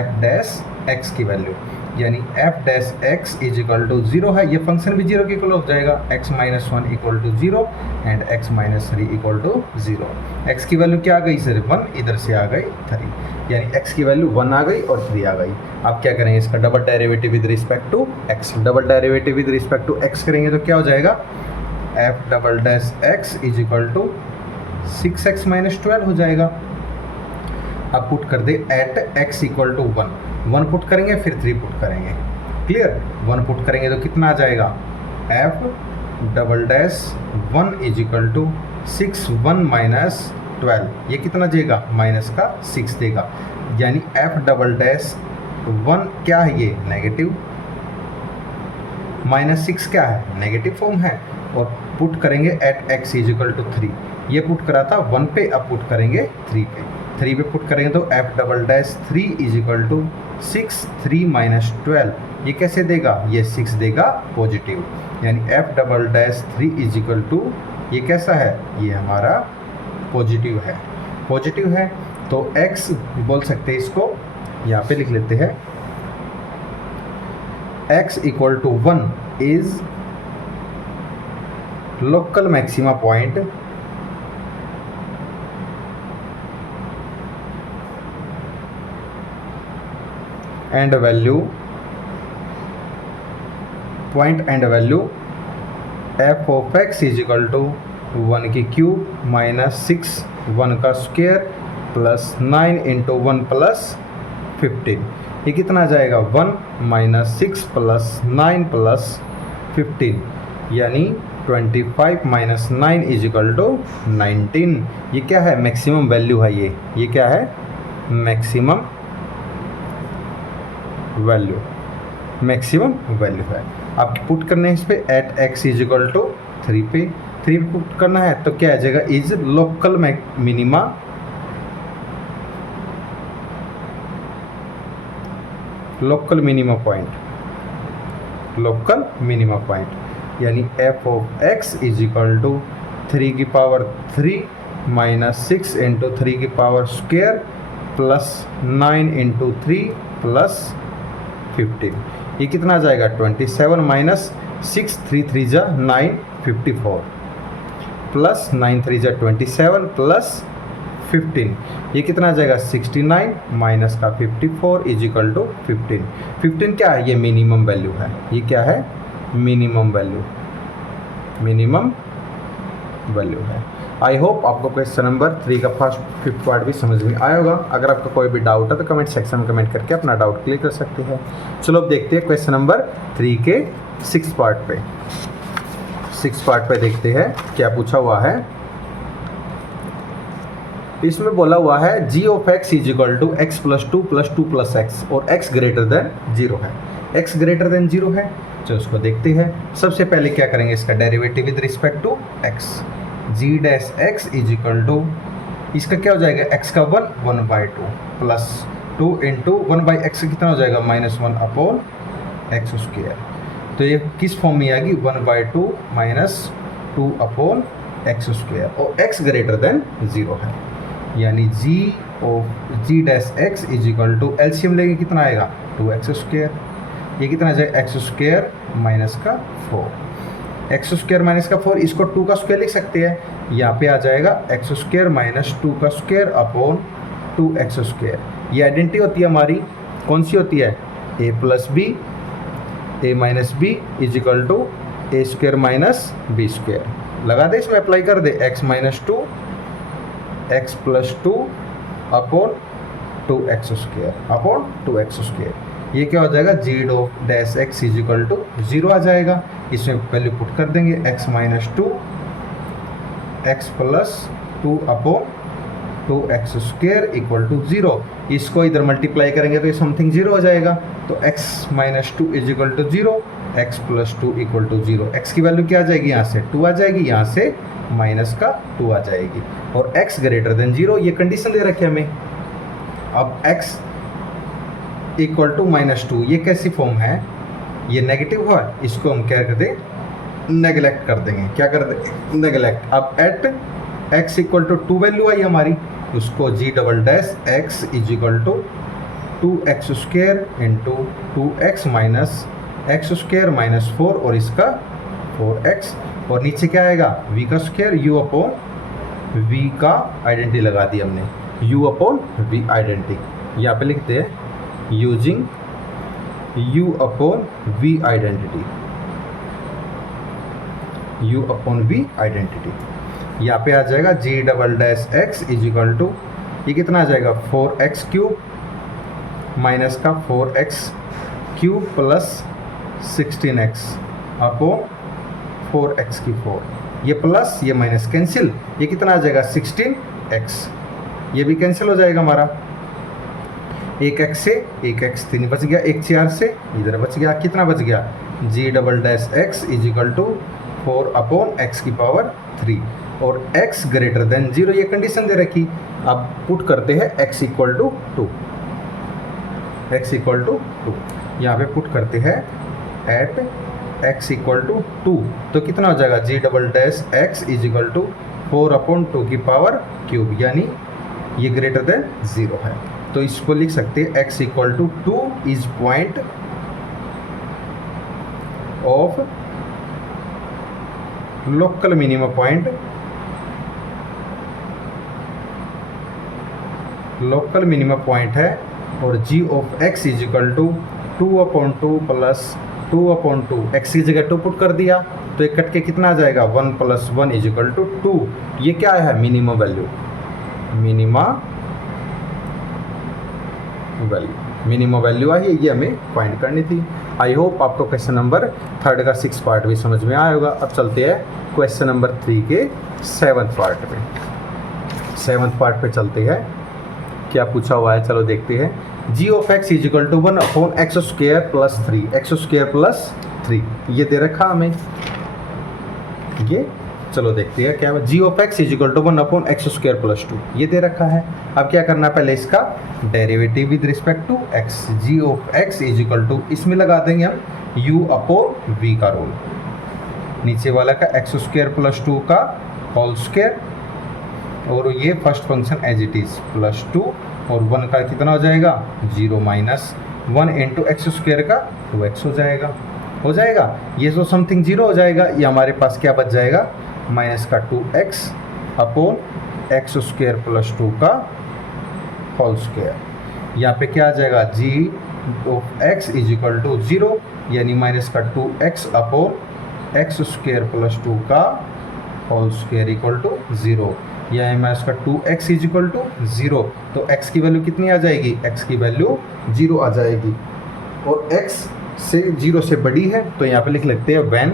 f' की वैल्यू यानी f' इज इक्वल टू 0 है। ये फंक्शन भी 0 के इक्वल हो जाएगा। x minus 1 equal to 0 and x minus 3 equal to 0। x की वैल्यू क्या आ गई? सिर्फ 1, इधर से आ गई 3 यानी x की वैल्यू 1 आ गई और 3 आ गई। अब क्या करेंगे? इसका double derivative with respect to x। Double derivative with respect to x करेंगे तो क्या हो जाएगा? f" is equal to 6x minus 12 हो जाएगा। अब पुट कर दे at x equal to 1 put करेंगे फिर 3 पुट करेंगे। क्लियर? 1 पुट करेंगे तो कितना आ जाएगा? f"1 is equal to 6 1 minus 12 ये कितना देगा? माइनस का 6 देगा यानी f"1 क्या है? ये नेगेटिव, -6 क्या है? नेगेटिव फॉर्म है। और पुट करेंगे at x is equal to 3 ये पुट करा था 1 पे, अब पुट करेंगे 3 पे। 3 पे पुट करेंगे तो f"3 is equal to 6 3 minus 12 ये कैसे देगा? ये 6 देगा पॉजिटिव यानी f"3 इज इक्वल टू ये कैसा है? ये हमारा पॉजिटिव है। तो x बोल सकते हैं इसको, यहाँ पे लिख लेते हैं x equal to 1 is local maxima point and value f of x is equal to 1 की क्यूब माइनस 6 1 का स्क्वायर प्लस 9 × 1 प्लस 15 ये कितना आ जाएगा? 1 माइनस 6 प्लस 9 प्लस 15 यानी 25 माइनस 9 इज इक्वल टू 19। ये क्या है? मैक्सिमम वैल्यू है। ये क्या है? मैक्सिमम वैल्यू है। आप पुट करने हैं इस पे at x is equal to 3 पे पुट करना है तो क्या आ जाएगा? Is local minima local minimum point, local minimum point, यानी f of x is equal to 3 की पावर 3 माइनस 6 इंटू 3 की power square plus 9 into 3 plus 15। ये कितना आ जाएगा 27 माइनस 6 3 3 जा 9 54 प्लस 9 3 जा 27 प्लस 15। ये कितना आ जाएगा 69 माइनस का 54 इज इक्वल टू 15। 15 क्या है? ये मिनिमम वैल्यू है। ये क्या है? मिनिमम वैल्यू, मिनिमम वैल्यू है। आई होप आपको क्वेश्चन नंबर 3 का फर्स्ट 5th पार्ट भी समझ में आया होगा। अगर आपका कोई भी डाउट है तो कमेंट सेक्शन में कमेंट करके अपना डाउट क्लियर कर सकते हैं। चलो अब देखते हैं क्वेश्चन नंबर 3 के 6th पार्ट पे। 6th पार्ट पे देखते हैं क्या पूछा हुआ है। इसमें बोला हुआ है g of x is equal to x plus 2 plus 2 plus x और एक्स ग्रेटर देन 0 है। एक्स ग्रेटर देन 0 है, चलो उसको देखते हैं। सबसे पहले क्या करेंगे, इसका derivative with respect to x. G dash x is equal to, इसका क्या हो जाएगा, एक्स का 1/2 प्लस 2 इंटू 1/x कितना हो जाएगा -1 अपॉन एक्स स्क्वायर। तो ये किस फॉर्म में आएगी 1/2 माइनस 2 अपॉन एक्स स्क्वायर और x ग्रेटर देन 0 है, यानी g dash x is equal to LCM लेंगे कितना आएगा 2x स्क्वायर। ये कितना आ जाएगा एक्स स्क्वायर माइनस का 4, एक्स स्क्वायर माइनस का 4, इसको 2 का स्क्वायर लिख सकते हैं। यहाँ पे आ जाएगा एक्स स्क्वायर माइनस 2 का स्क्वायर अपॉन 2x स्क्वायर। ये आइडेंटिटी होती है हमारी, कौन सी होती है, a plus b a minus b is equal to a square minus b square. लगा दे, इसमें अप्लाई कर दे, x minus 2 x plus 2 upon 2x square upon 2x square. ये क्या हो जाएगा g dash x is equal to 0 आ जाएगा। इसमें वैल्यू पुट कर देंगे x minus 2 x plus 2 upon 2x square equal to 0। इसको इधर मल्टीप्लाई करेंगे तो ये समथिंग 0 हो जाएगा। तो x minus 2 is equal to 0, x plus 2 equal to 0। x की वैल्यू क्या आ जाएगी, यहाँ से 2 आ जाएगी, यहाँ से माइनस का 2 आ जाएगी और x ग्रेटर देन 0, ये कंडीशन दे रखी है हमें। अब x इक्वल टू -2, ये कैसी फॉर्म है, ये नेगेटिव है, इसको हम क्या कर दें, नेगलेक्ट कर देंगे। क्या कर देंगे, नेगलेक्ट। अब at x equal to 2 value आई हमारी, उसको g double dash x is equal to 2x square into 2x minus x square minus 4 और इसका 4x और नीचे क्या आएगा v का स्क्वायर u अपॉन v का आइडेंटिटी लगा दी हमने, u अपॉन v आइडेंटिटी। यहाँ पे लिखते हैं using u upon v identity, u upon v identity. यहाँ पे आ जाएगा g double dash x is equal to, ये कितना आ जाएगा 4x क्यूब माइनस का 4x cube plus 16x upon 4x की 4, ये प्लस ये माइनस कैंसिल, ये कितना आ जाएगा 16x, ये भी कैंसिल हो जाएगा हमारा। एक x से एक x 3 बच गया, एक 4 से इधर बच गया, कितना बच गया g double dash x is equal to 4 upon x की पावर 3 और x ग्रेटर देन 0, ये कंडीशन दे रखी। अब पुट करते हैं x equal to 2, x equal to 2 यहाँ पे पुट करते हैं एट x इक्वल टू 2, तो कितना हो जाएगा g double dash x is equal to 4 upon 2 की पावर क्यूब, यानी ये ग्रेटर देन 0 है। तो इसको लिख सकते हैं x equal to 2 is point of local minimum point, local minimum point है और g of x is equal to 2 upon 2 plus 2 upon 2, x की जगह 2 पुट कर दिया तो एक कट के कितना आ जाएगा 1 प्लस 1 इज इक्वल टू 2। ये क्या है minimum value, minima value, minimum value आई है, ये हमें फाइंड करनी थी। आई होप आपको क्वेश्चन नंबर 3 का 6 पार्ट भी समझ में आया होगा। अब चलते हैं क्वेश्चन नंबर 3 के 7th पार्ट पे। 7th पार्ट पे चलते हैं, क्या पूछा हुआ है चलो देखते हैं। G of x is equal to 1 upon x square plus 3, x square plus 3 ये दे रखा हमें ये। चलो देखते हैं क्या है। G of x is equal to 1/x² + 2 ये दे रखा है। अब क्या करना है, पहले इसका derivative with respect to x. Ji of x is equal to, इसमें लगा देंगे हम u/v का रूल, नीचे वाला का x² + 2 का होल स्क्वायर, और ये first function as it is +2, और 1 का कितना हो जाएगा 0 माइनस 1 इंटू x² का 2x हो जाएगा। ये जो समथिंग 0 हो जाएगा, ये हमारे पास क्या बच जाएगा माइनस का 2x अपॉन x² + 2 का होल स्क्वायर। यहाँ पे क्या आ जाएगा g of x is equal to 0, यानी माइनस का 2x अपॉन x² + 2 का होल स्क्वायर इक्वल टू 0, या मैं इसका 2x इज इक्वल टू 0, तो x की वैल्यू कितनी आ जाएगी, x की वैल्यू 0 आ जाएगी, और x से 0 से बड़ी है, तो यहाँ पे लिख लेते हैं when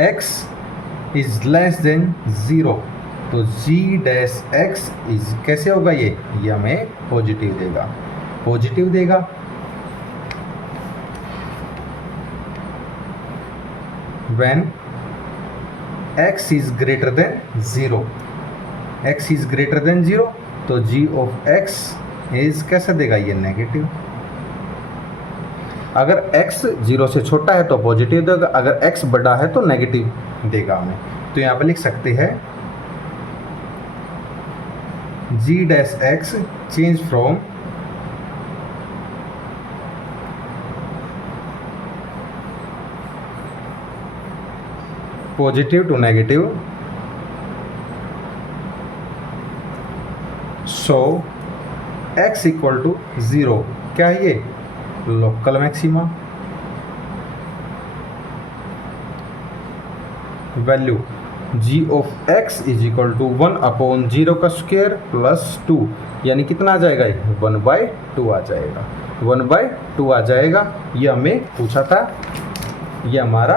x is less than 0, तो g डैश x इज कैसे होगा, ये हमें पॉजिटिव देगा, when x is greater than 0, तो g ऑफ x इज कैसा देगा, ये नेगेटिव। अगर x 0 से छोटा है तो पॉजिटिव देगा, अगर x बड़ा है तो नेगेटिव देगा हमें। तो यहाँ पे लिख सकते हैं g dash x change from positive to negative, so x equal to 0, क्या है ये local maxima, value g of x is equal to 1/0 का स्क्वायर प्लस 2, यानी कितना आ जाएगा, 1/2 आ जाएगा, 1/2 आ जाएगा। ये हमें पूछा था, ये हमारा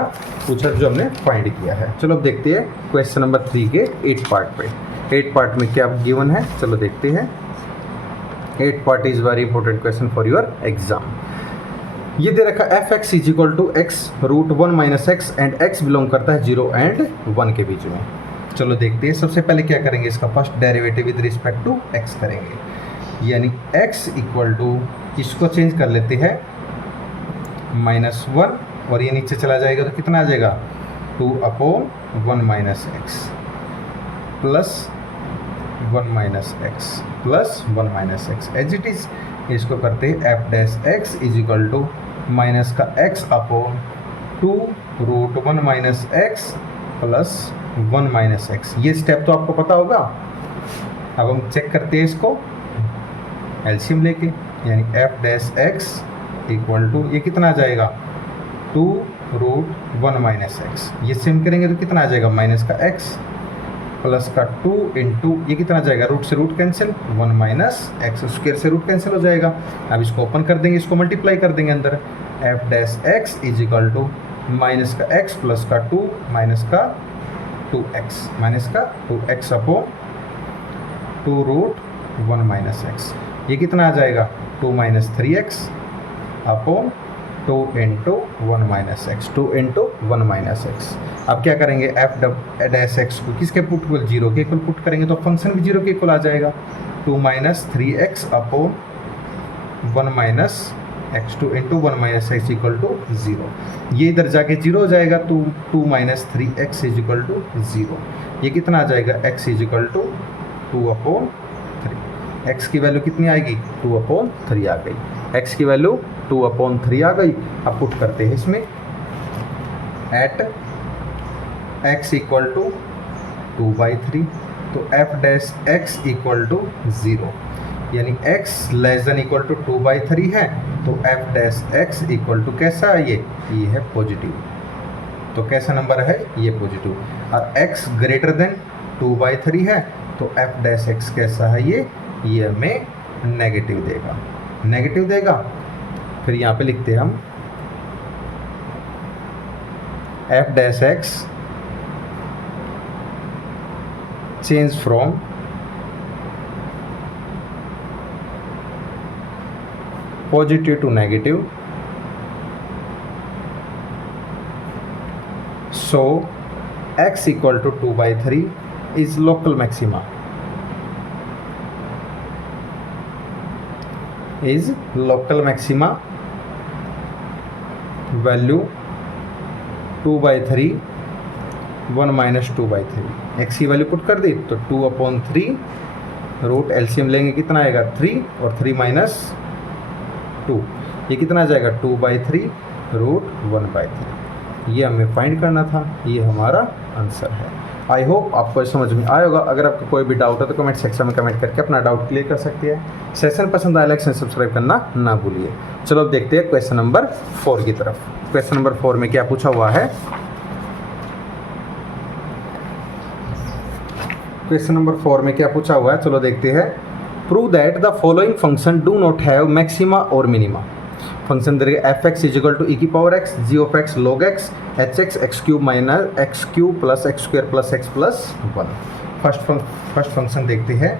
पूछा जो हमने फाइंड किया है। चलो अब देखते हैं क्वेश्चन नंबर 3 के 8 पार्ट पे। 8 पार्ट में क्या गिवन है, चलो देखते हैं। 8 part is very important question for your exam. ये दे रखा f(x) is equal to x √1 - x and x belong करता है 0 एंड 1 के बीच में। चलो देखते हैं, सबसे पहले क्या करेंगे, इसका first derivative with respect to x करेंगे, यानी x इक्वल टू, इसको चेंज कर लेते हैं -1, और ये नीचे चला जाएगा तो कितना आ जाएगा 2/1 - x plus 1 - x plus 1 - x as it is. इसको करते हैं f dash x is equal to minus का x upon 2√1 - x plus 1 - x। ये स्टेप तो आपको पता होगा। अब हम चेक करते हैं इसको एलसीएम लेके, यानी f dash x equal to, ये कितना आ जाएगा 2√1 - x, ये सेम करेंगे तो कितना आ जाएगा माइनस का x प्लस का 2 इंटू, ये कितना जाएगा, रूट से रूट कैंसिल, 1 - x स्क्वायर से रूट कैंसिल हो जाएगा। अब इसको ओपन कर देंगे, इसको मल्टीप्लाई कर देंगे अंदर, f dash x is equal to minus का x प्लस का 2 माइनस का 2x अपॉन 2√1 - x, ये कितना आ जाएगा 2 - 3x upon 2 into 1 - x, 2 into 1 - x। अब क्या करेंगे, f डैश x को किसके पुट इक्वल 0 के इक्वल पुट करेंगे तो फंक्शन भी 0 के इक्वल आ जाएगा, 2 - 3x upon 1 - x, 2 into 1 - x equal to 0। ये इधर जाके 0 हो जाएगा, तो 2 - 3x इज इक्वल टू 0, ये कितना आ जाएगा x is equal to 2/3। x की वैल्यू कितनी आएगी 2/3 आ गई, x की वैल्यू 2/3 आ गई। अब पुट करते हैं इसमें, एट x इक्वल टू 2/3, तो f dash x equal to 0, यानी x less than equal to 2/3 है, तो f dash x equal to कैसा है, ये है पॉजिटिव। तो कैसा नंबर है, ये पॉजिटिव। और x ग्रेटर देन 2/3 है, तो f डैश x कैसा है, ये हमें नेगेटिव देगा। फिर यहाँ पे लिखते हैं हम f dash x change from positive to negative, so x equal to 2/3 is local maxima, is local maxima, value 2/3 1 minus 2/3, x की वैल्यू पुट कर दी तो 2/3 रूट एलसीएम लेंगे कितना आएगा 3 और 3 माइनस 2, ये कितना आ जाएगा 2/3 रूट 1/3। ये हमें फाइंड करना था, ये हमारा आंसर है। आई होप आपको समझ में आया होगा। अगर आपको कोई भी डाउट है तो कमेंट सेक्शन में कमेंट करके अपना डाउट क्लियर कर सकते हैं। सेशन पसंद आया लाइक एंड सब्सक्राइब करना ना भूलिए। चलो अब देखते हैं क्वेश्चन नंबर 4 की तरफ। क्वेश्चन नंबर 4 में क्या पूछा हुआ है? क्वेश्चन नंबर 4 में क्या पूछा हुआ है, चलो देखते हैं। Prove that the following function do not have maxima और मिनिमा। फंक्शन दे f x is equal to e की power x, ji of x log x, h x x cube minus x cube plus x square plus x plus 1। First function देखते हैं।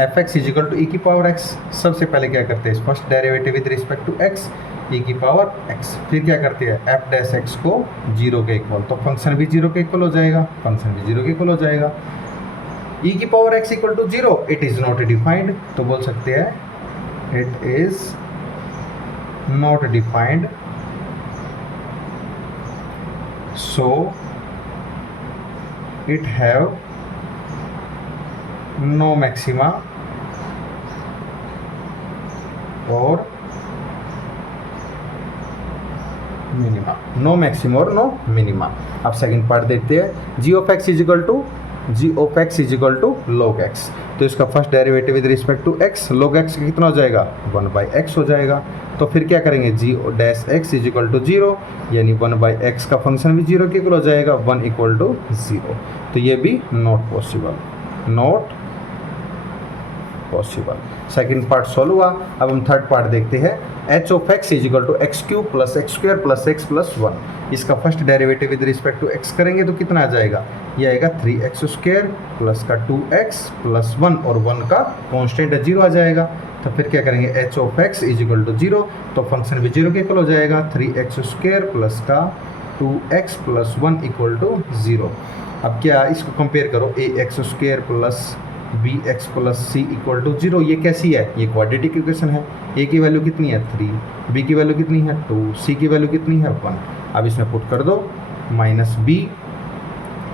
F x is equal to e की power x, सबसे पहले क्या करते हैं first derivative with respect to x, ई की power x, फिर क्या करते हैं एफ डैश एक्स को 0 के इक्वल, तो फंक्शन भी 0 के इक्वल हो जाएगा, फंक्शन भी 0 के इक्वल हो जाएगा। ई की power x equal to 0 it is not defined, तो बोल सकते हैं it is not defined, so it have no maxima or minima, no maxima और नो मिनिमा। अब सेकंड पार्ट देखते हैं। G of x is equal to log x, तो इसका first derivative with respect to x, log x कितना हो जाएगा 1/x हो जाएगा। तो फिर क्या करेंगे g dash x is equal to 0, यानी 1/x का फंक्शन भी 0 के इक्वल हो जाएगा, 1 इक्वल टू 0, तो ये भी not possible. Second part solve हुआ। अब हम थर्ड पार्ट देखते हैं। H of x is equal to x cube plus x square plus x plus 1, इसका first derivative with respect to x करेंगे तो कितना आ जाएगा, ये आएगा 3x स्क्वायर प्लस का 2x प्लस 1 और 1 का कॉन्स्टेंट 0 आ जाएगा। तो फिर क्या करेंगे H of x is equal to 0, तो फंक्शन भी 0 के इक्वल हो जाएगा, 3x स्क्वायर प्लस का 2x प्लस 1 इक्वल टू 0। अब क्या इसको कंपेयर करो, ax square plus bx plus c equal to 0, ये कैसी है, ये क्वाड्रेटिक इक्वेशन है। a की वैल्यू कितनी है 3, b की वैल्यू कितनी है 2, c की वैल्यू कितनी है 1। अब इसमें पुट कर दो minus b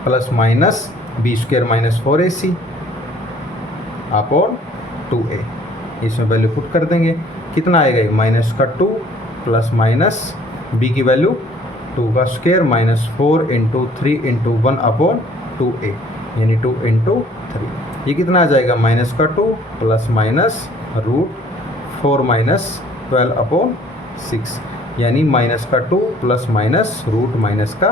plus minus b square minus 4ac upon 2a, इसमें वैल्यू पुट कर देंगे, कितना आएगा माइनस का 2 प्लस माइनस b की वैल्यू 2 का square minus 4 into 3 into 1 upon 2a, यानी 2 इंटू 3, ये कितना आ जाएगा माइनस का 2 plus minus root 4 minus 12 upon 6, यानी माइनस का 2 प्लस माइनस रूट माइनस का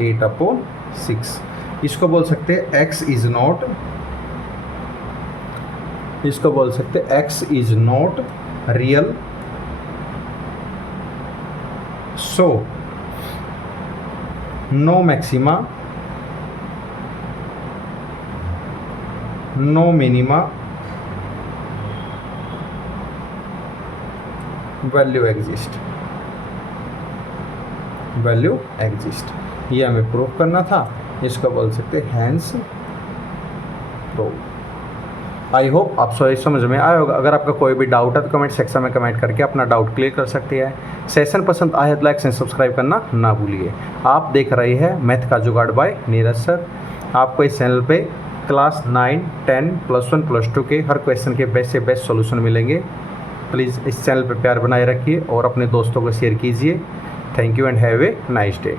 8 अपॉन 6। इसको बोल सकते हैं x इज नॉट, इसको बोल सकते हैं x is not real, so no maxima no minima value exist, ये हमें प्रूव करना था, इसको बोल सकते हैं हैंस प्रूव। आई होप आप सभी समझ में आया होगा। अगर आपका कोई भी डाउट है तो कमेंट सेक्शन में कमेंट करके अपना डाउट क्लियर कर सकते हैं। सेशन पसंद आए तो लाइक एंड सब्सक्राइब करना ना भूलिए। आप देख रहे हैं मैथ का जुगाड़ बाय नीरज सर। आपको इस चैनल पे क्लास 9, 10, +1, +2 के हर क्वेश्चन के बेस्ट से बेस्ट सॉल्यूशन मिलेंगे। प्लीज़ इस चैनल पर प्यार बनाए रखिए और अपने दोस्तों को शेयर कीजिए। Thank you and have a nice day.